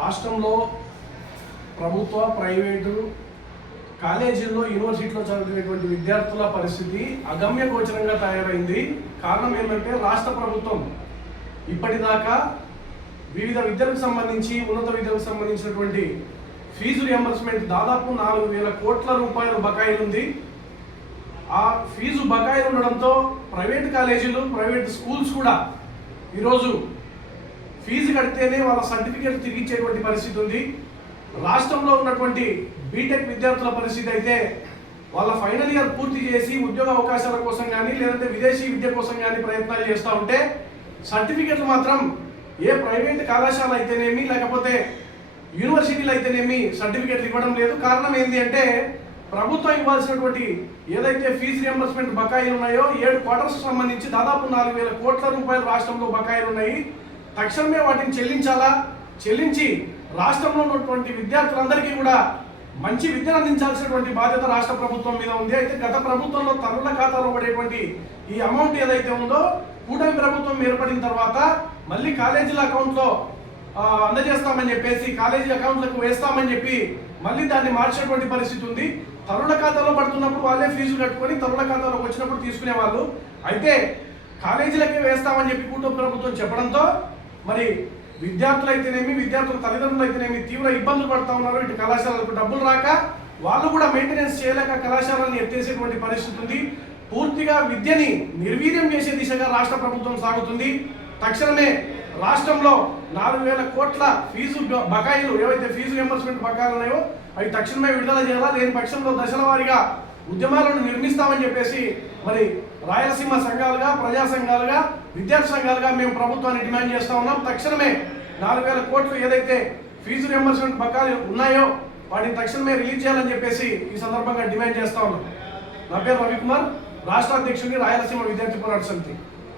రాష్ట్రంలో ప్రభుత్వ ప్రైవేటు కాలేజీల్లో యూనివర్సిటీలో చదువుకునేటువంటి విద్యార్థుల పరిస్థితి అగమ్య గోచరంగా తయారైంది. కారణం ఏంటంటే రాష్ట్ర ప్రభుత్వం ఇప్పటిదాకా వివిధ విద్యలకు సంబంధించి ఉన్నత విద్యలకు సంబంధించినటువంటి ఫీజు రియంబర్స్మెంట్ దాదాపు 4,000 కోట్ల రూపాయల బకాయిలు ఉంది. ఆ ఫీజు బకాయిలు ఉండడంతో ప్రైవేట్ కాలేజీలు ప్రైవేట్ స్కూల్స్ కూడా ఈరోజు ఫీజు కడితేనే వాళ్ళ సర్టిఫికేట్ తిరిగిచ్చేటువంటి పరిస్థితి ఉంది. రాష్ట్రంలో ఉన్నటువంటి బీటెక్ విద్యార్థుల పరిస్థితి అయితే వాళ్ళ ఫైనల్ ఇయర్ పూర్తి చేసి ఉద్యోగ అవకాశాల కోసం కానీ లేదంటే విదేశీ విద్య కోసం కానీ ప్రయత్నాలు చేస్తూ ఉంటే సర్టిఫికెట్లు మాత్రం ఏ ప్రైవేట్ కళాశాల అయితేనేమి లేకపోతే యూనివర్సిటీలు అయితేనేమి సర్టిఫికెట్లు ఇవ్వడం లేదు. కారణం ఏంటి అంటే ప్రభుత్వం ఇవ్వాల్సినటువంటి ఏదైతే ఫీజు రియంబర్స్మెంట్ బకాయిలు ఉన్నాయో 7 క్వార్టర్స్ సంబంధించి దాదాపు 4,000 కోట్ల రూపాయలు రాష్ట్రంలో బకాయిలు ఉన్నాయి. తక్షణమే వాటిని చెల్లించి రాష్ట్రంలో ఉన్నటువంటి విద్యార్థులందరికీ కూడా మంచి విద్యను అందించాల్సినటువంటి బాధ్యత రాష్ట్ర ప్రభుత్వం మీద ఉంది. అయితే గత ప్రభుత్వంలో తల్లుల ఖాతాలో పడేటువంటి ఈ అమౌంట్ ఏదైతే ఉందో కూటమి ప్రభుత్వం ఏర్పడిన తర్వాత మళ్ళీ కాలేజీల అకౌంట్లో అందజేస్తామని చెప్పేసి కాలేజీ అకౌంట్లకు వేస్తామని చెప్పి మళ్ళీ దాన్ని మార్చేటువంటి పరిస్థితి ఉంది. తల్లుల ఖాతాలో పడుతున్నప్పుడు వాళ్ళే ఫీజులు కట్టుకొని తల్లుల ఖాతాలోకి వచ్చినప్పుడు తీసుకునేవాళ్ళు. అయితే కాలేజీలకే వేస్తామని చెప్పి కూటమి ప్రభుత్వం చెప్పడంతో మరి విద్యార్థుల తల్లిదండ్రులు అయితేనేమి తీవ్ర ఇబ్బందులు పడుతూ ఉన్నారు. ఇటు కళాశాలలకు డబ్బులు రాక వాళ్ళు కూడా మెయింటెనెన్స్ చేయలేక కళాశాలను ఎత్తేసేటువంటి పరిస్థితి ఉంది. పూర్తిగా విద్యని నిర్వీర్యం చేసే దిశగా రాష్ట్ర ప్రభుత్వం సాగుతుంది. తక్షణమే రాష్ట్రంలో 4,000 కోట్ల ఫీజు బకాయిలు ఏవైతే ఫీజు రియంబర్స్మెంట్ బకాయిలు ఉన్నాయో అవి తక్షణమే విడుదల చేయాలా, లేని పక్షంలో దశల వారీగా ఉద్యమాలను నిర్మిస్తామని చెప్పేసి మరి రాయలసీమ సంఘాలుగా ప్రజా సంఘాలుగా విద్యార్థి సంఘాలుగా మేము ప్రభుత్వాన్ని డిమాండ్ చేస్తూ ఉన్నాం. తక్షణమే 4,000 కోట్లు ఏదైతే ఫీజు రియంబర్స్మెంట్ బకాయిలు ఉన్నాయో వాటిని తక్షణమే రిలీజ్ చేయాలని చెప్పేసి ఈ సందర్భంగా డిమాండ్ చేస్తూ ఉన్నాం. నా పేరు రవికుమార్, రాష్ట్ర అధ్యక్షుడిని రాయలసీమ విద్యార్థి పోరాట సమితి.